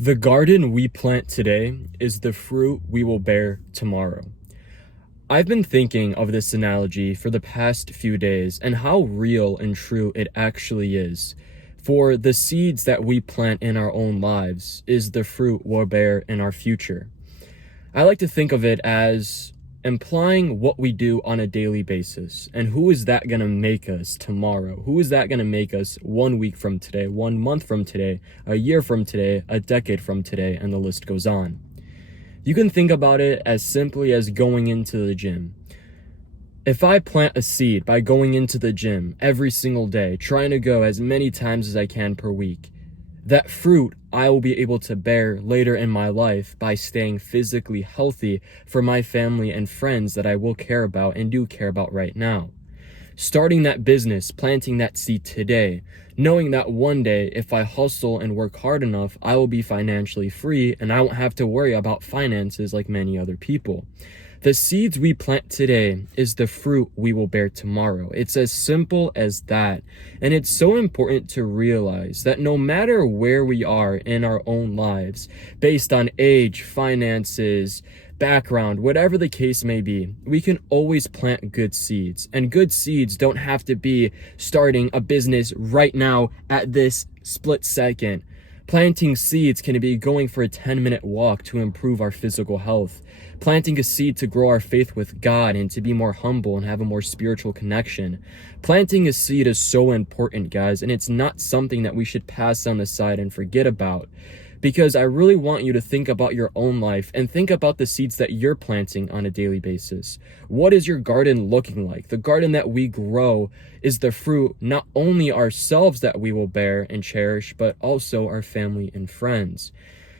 The garden we plant today is the fruit we will bear tomorrow. I've been thinking of this analogy for the past few days and how real and true it actually is. For the seeds that we plant in our own lives is the fruit we'll bear in our future. I like to think of it as implying what we do on a daily basis. And who is that going to make us tomorrow? Who is that going to make us 1 week from today, 1 month from today, a year from today, a decade from today, and the list goes on. You can think about it as simply as going into the gym. If I plant a seed by going into the gym every single day, trying to go as many times as I can per week, that fruit I will be able to bear later in my life by staying physically healthy for my family and friends that I will care about and do care about right now. Starting that business, planting that seed today, knowing that one day if I hustle and work hard enough, I will be financially free and I won't have to worry about finances like many other people. The seeds we plant today is the fruit we will bear tomorrow. It's as simple as that. And it's so important to realize that no matter where we are in our own lives, based on age, finances, background, whatever the case may be, we can always plant good seeds. And good seeds don't have to be starting a business right now at this split second. Planting seeds can be going for a 10-minute walk to improve our physical health. Planting a seed to grow our faith with God and to be more humble and have a more spiritual connection. Planting a seed is so important, guys, and it's not something that we should pass on the side and forget about. Because I really want you to think about your own life and think about the seeds that you're planting on a daily basis. What is your garden looking like? The garden that we grow is the fruit, not only ourselves that we will bear and cherish, but also our family and friends.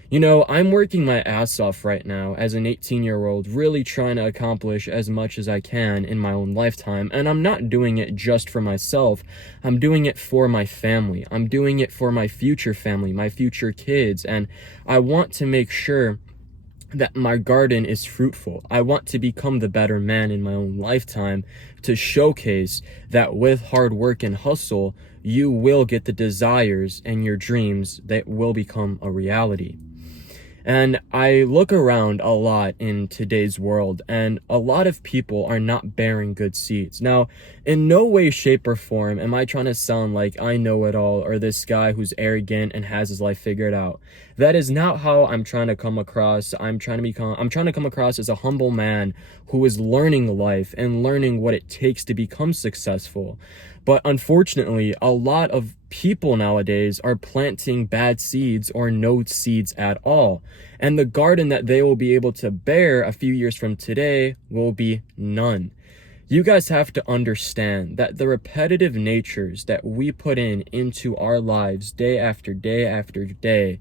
You know, I'm working my ass off right now as an 18-year-old, really trying to accomplish as much as I can in my own lifetime. And I'm not doing it just for myself. I'm doing it for my family. I'm doing it for my future family, my future kids. And I want to make sure that my garden is fruitful. I want to become the better man in my own lifetime to showcase that with hard work and hustle, you will get the desires and your dreams that will become a reality. And I look around a lot in today's world, and a lot of people are not bearing good seeds. Now, in no way, shape, or form am I trying to sound like I know it all or this guy who's arrogant and has his life figured out. That is not how I'm trying to come across. I'm trying to come across as a humble man who is learning life and learning what it takes to become successful. But unfortunately, a lot of people nowadays are planting bad seeds or no seeds at all. And the garden that they will be able to bear a few years from today will be none. You guys have to understand that the repetitive natures that we put into our lives day after day after day,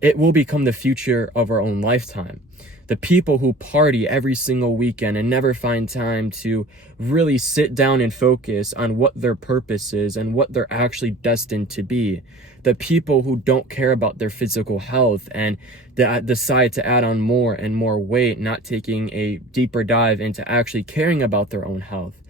it will become the future of our own lifetime. The people who party every single weekend and never find time to really sit down and focus on what their purpose is and what they're actually destined to be. The people who don't care about their physical health and that decide to add on more and more weight, not taking a deeper dive into actually caring about their own health.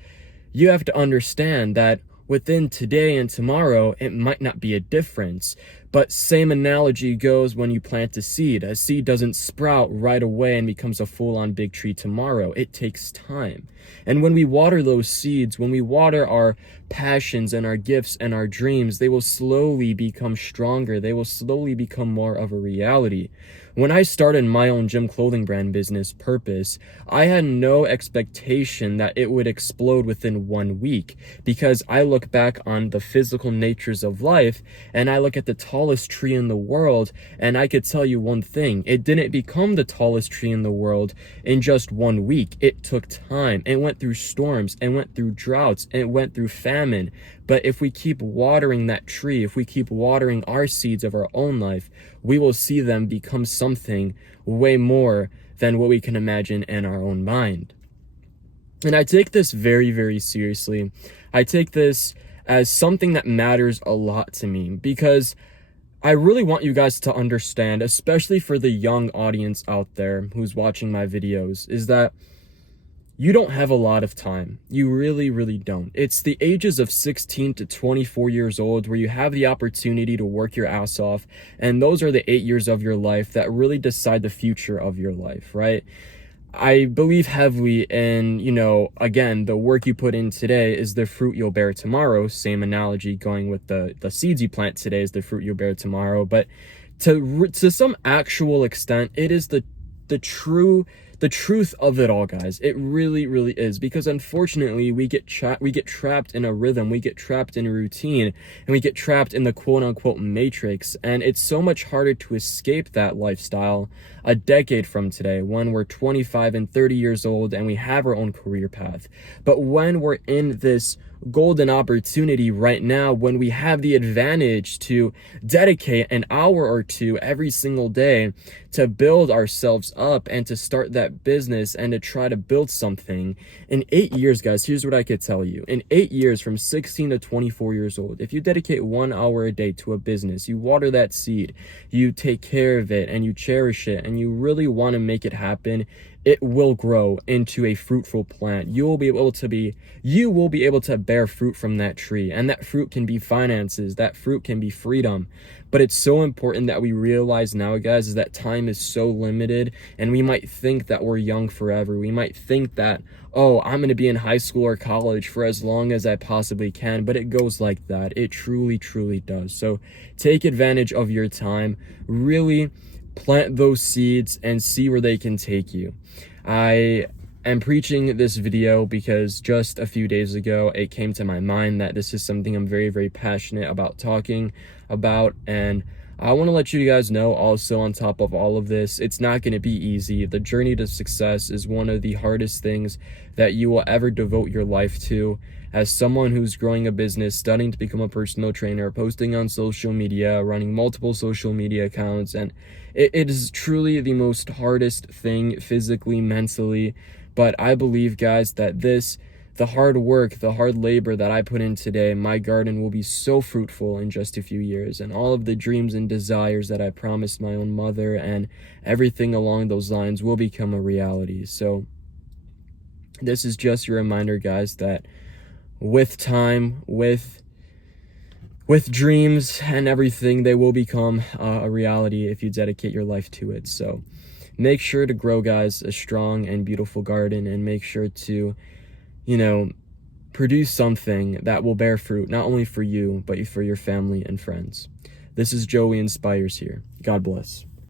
You have to understand that within today and tomorrow, it might not be a difference. But same analogy goes when you plant a seed. A seed doesn't sprout right away and becomes a full-on big tree tomorrow. It takes time. And when we water those seeds, when we water our passions and our gifts and our dreams, they will slowly become stronger. They will slowly become more of a reality. When I started my own gym clothing brand business, Purpose, I had no expectation that it would explode within 1 week, because I look back on the physical natures of life and I look at the tallest tree in the world, and I could tell you one thing: it didn't become the tallest tree in the world in just 1 week. It took time. It went through storms, it went through droughts, it went through famine. But if we keep watering that tree, if we keep watering our seeds of our own life, we will see them become something way more than what we can imagine in our own mind. And I take this very, very seriously. I take this as something that matters a lot to me, because I really want you guys to understand, especially for the young audience out there who's watching my videos, is that you don't have a lot of time. You really, really don't. It's the ages of 16 to 24 years old where you have the opportunity to work your ass off. And those are the 8 years of your life that really decide the future of your life, right? I believe heavily in, again, the work you put in today is the fruit you'll bear tomorrow. Same analogy going with the seeds you plant today is the fruit you'll bear tomorrow. But to some actual extent, it is the truth of it all, guys. It really, really is, because unfortunately we get trapped in a rhythm, we get trapped in a routine, and we get trapped in the quote unquote matrix. And it's so much harder to escape that lifestyle a decade from today, when we're 25 and 30 years old and we have our own career path. But when we're in this golden opportunity right now, when we have the advantage to dedicate an hour or two every single day to build ourselves up and to start that business and to try to build something in 8 years, guys, here's what I could tell you. In 8 years, from 16 to 24 years old, if you dedicate 1 hour a day to a business, you water that seed, you take care of it, and you cherish it, and you really want to make it happen, it will grow into a fruitful plant. You will be able to bear fruit from that tree, and that fruit can be finances, that fruit can be freedom. But it's so important that we realize now, guys, is that time is so limited, and we might think that we're young forever. We might think that, oh, I'm going to be in high school or college for as long as I possibly can, but it goes like that. It truly, truly does. So take advantage of your time. Really plant those seeds and see where they can take you. I am preaching this video because just a few days ago, it came to my mind that this is something I'm very, very passionate about talking about. And I want to let you guys know also, on top of all of this, it's not going to be easy. The journey to success is one of the hardest things that you will ever devote your life to. As someone who's growing a business, studying to become a personal trainer, posting on social media, running multiple social media accounts, and it is truly the most hardest thing physically, mentally. But I believe, guys, that the hard work, the hard labor that I put in today, my garden will be so fruitful in just a few years, and all of the dreams and desires that I promised my own mother and everything along those lines will become a reality. So this is just a reminder, guys, that with time, with dreams and everything, they will become a reality if you dedicate your life to it. So make sure to grow, guys, a strong and beautiful garden, and make sure to, produce something that will bear fruit, not only for you, but for your family and friends. This is Joey Inspires here. God bless.